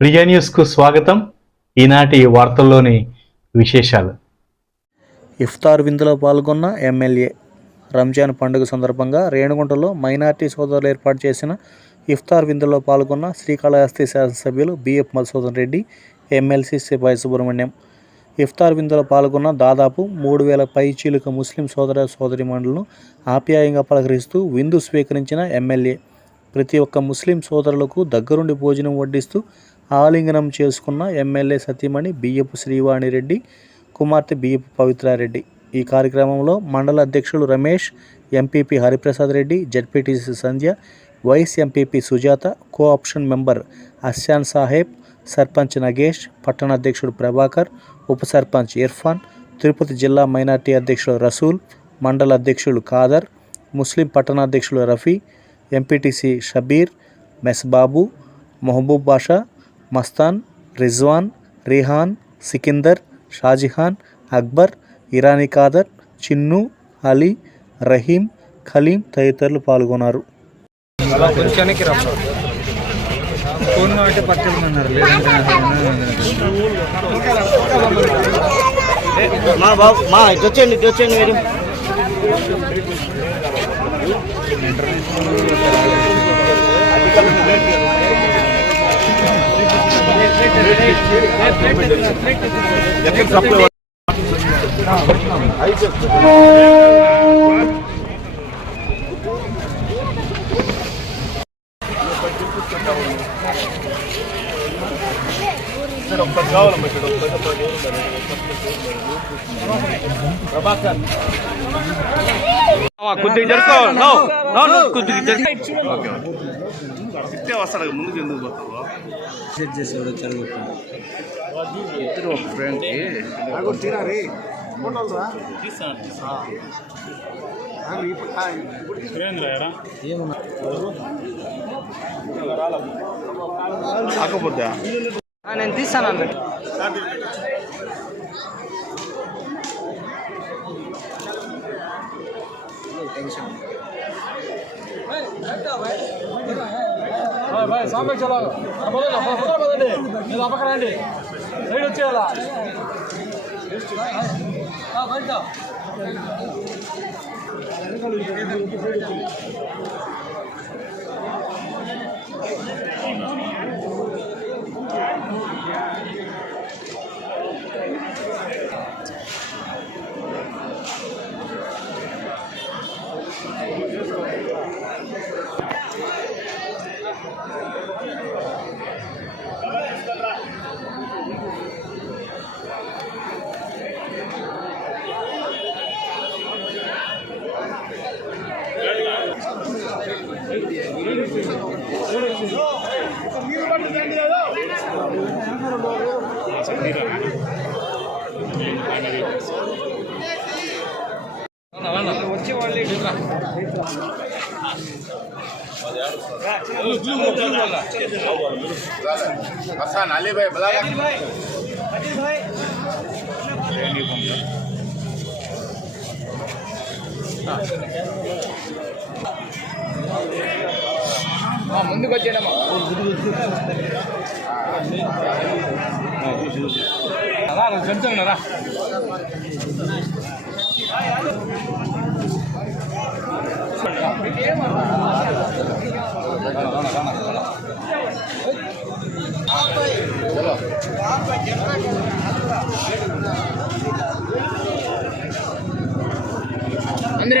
ప్రియా న్యూస్కు స్వాగతం. ఈనాటి వార్తల్లోని విశేషాలు. ఇఫ్తార్ విందులో పాల్గొన్న ఎమ్మెల్యే రంజాన్ పండుగ సందర్భంగా రేణుగుంటలో మైనార్టీ సోదరులు ఏర్పాటు చేసిన ఇఫ్తార్ విందులో పాల్గొన్న శ్రీకాళహస్తి శాసనసభ్యులు బిఎఫ్ మధుసూదన్ రెడ్డి ఎమ్మెల్సీ సిపాయి సుబ్రహ్మణ్యం. ఇఫ్తార్ విందులో పాల్గొన్న దాదాపు మూడు వేల పైచీలుక ముస్లిం సోదర సోదరిమణులను ఆప్యాయంగా పలకరిస్తూ విందు స్వీకరించిన ఎమ్మెల్యే ప్రతి ఒక్క ముస్లిం సోదరులకు దగ్గరుండి భోజనం వడ్డిస్తూ ఆలింగనం చేసుకున్న ఎమ్మెల్యే సతీమణి బియ్యపు శ్రీవాణిరెడ్డి కుమార్తె బియ్యపు పవిత్రారెడ్డి. ఈ కార్యక్రమంలో మండల అధ్యక్షులు Ramesh MPP Hariprasad Reddy ZPTC Sandhya vice MPP Sujatha co option member Ahsan Saheb sarpanch Nagesh పట్టణ అధ్యక్షుడు ప్రభాకర్ ఉప సర్పంచ్ ఇర్ఫాన్ తిరుపతి జిల్లా మైనార్టీ అధ్యక్షుడు రసూల్ మండల అధ్యక్షులు ఖాదర్ ముస్లిం పట్టణాధ్యక్షుడు రఫీ ఎంపీటీసీ షబీర్ మెస్బాబు మహబూబ్ బాషా మస్తాన్ రిజ్వాన్ రిహాన్ సికిందర్ షాజిహాన్ అక్బర్ ఇరానీ ఖాదర్ చిన్ను అలీ రహీం ఖలీం తదితరులు పాల్గొన్నారు. కొంచెం వెనక్కి మా బాబు మా ఇటు వచ్చేయండి ఇటు వచ్చేయండి మీరు కొద్దిగా జరుకో నో నో నో కొద్దిగా జరుకో ఇట్టే వస్తాడు ముందుకు ఎందుకు పోతావు? సెట్ చేసేవాడు జరుగుతుంది. ఇద్దరు ఒక ఫ్రెండ్కి కాకపోతే. నేను తీస్తాను భాయ్ సాపేక్ష పదండి మీరు అపకరండి సైడ్ వచ్చేయాలా? బయట. వచ్చి వాళ్ళు అలీ అన్న ముందుకు వచ్చేయడమ్మా కొంచెం రా అందరూ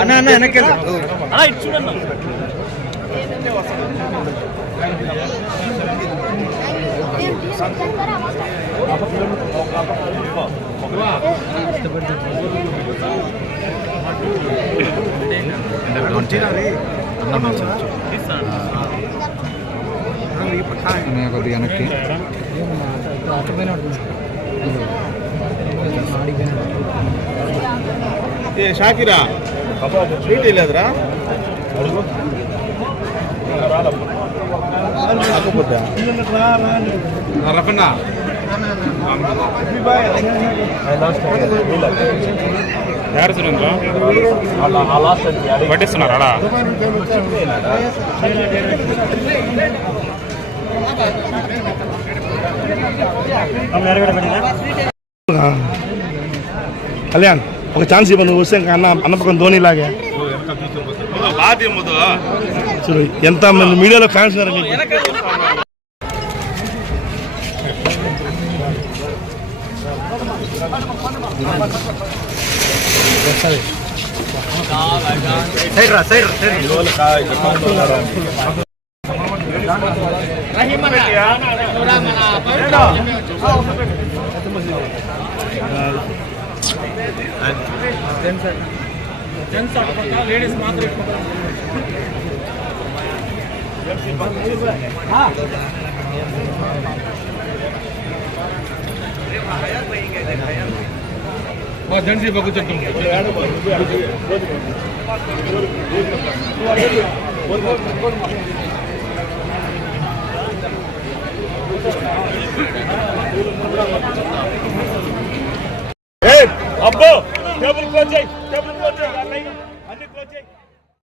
అన్న వెనక్కి కొద్దిగా వెనక్కి ఏ షాకిరా? డ్యూటీ లేదురా? కాకపోతే రఫన్నా ఎవరు సురేంద్ర? పట్టిస్తున్నారు? అలా కళ్యాణ్ ఒక ఛాన్స్ ఇవ్వ నువ్వు వస్తే అన్న అన్న పక్కన ధోని లాగే. చూడు ఎంత మంది మీడియాలో ఫ్యాన్స్ ఉన్నారు మీకు. ಲೇಡೀಸ್ ಮಾತ್ರ ಜನ್ಸಿ ಬಗ್ಗೆ ಚಟ್ಟ అబ్బో టేబుల్ క్లోజ్ చేయి టేబుల్ క్లోజ్ చేయి